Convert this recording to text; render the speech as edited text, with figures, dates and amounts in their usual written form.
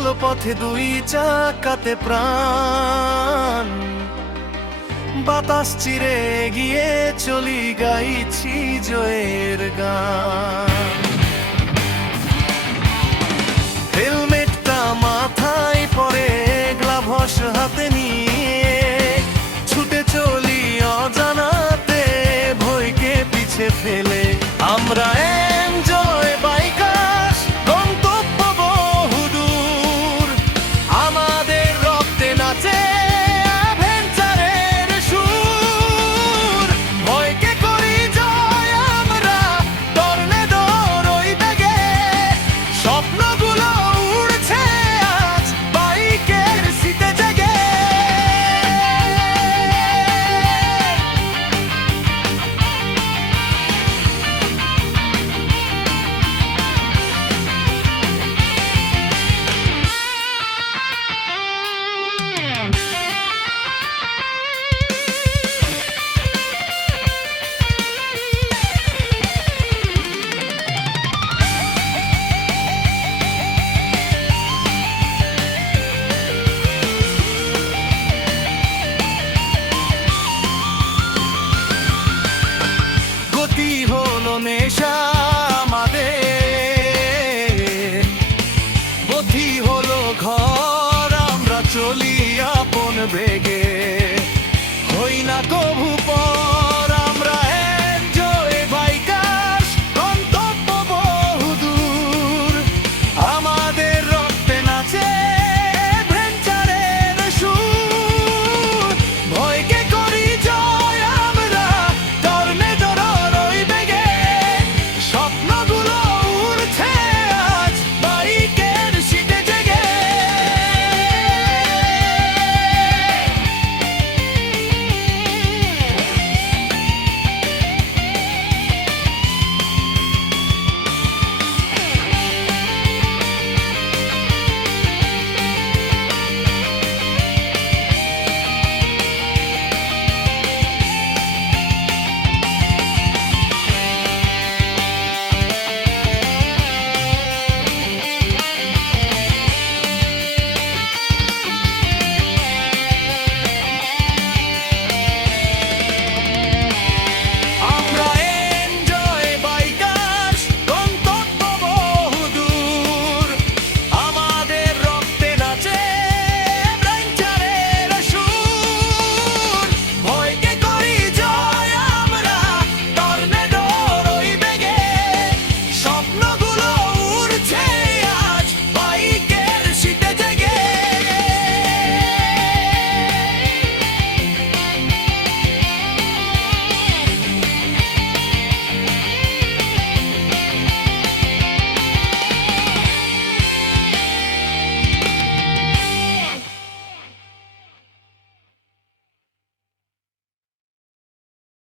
আলো পথে দুই চাকাতে প্রাণ, বাতাস চিরে গিয়ে চলি গাইছি জয়ের গান। হেলমেটটা মাথায় পরে, গ্লাভস হাতে নিয়ে ছুটে চলি অজানাতে, ভয়কে পিছে ফেলে আমরা এনজয় বাইকার্স, গন্তব্য বহুদূর। আমাদের রক্তে নাচে অ্যাডভেঞ্চারের সুর, ভয়কে করি জয় আমরা টর্নেডোর ওই বেগে, স্বপ্নগুলো উড়ছে আজ বাইকের সিটে জেগে। গতি হলো নেশা আমাদের, গতি হলো ঘর, আমরা চলি আপন বেগে।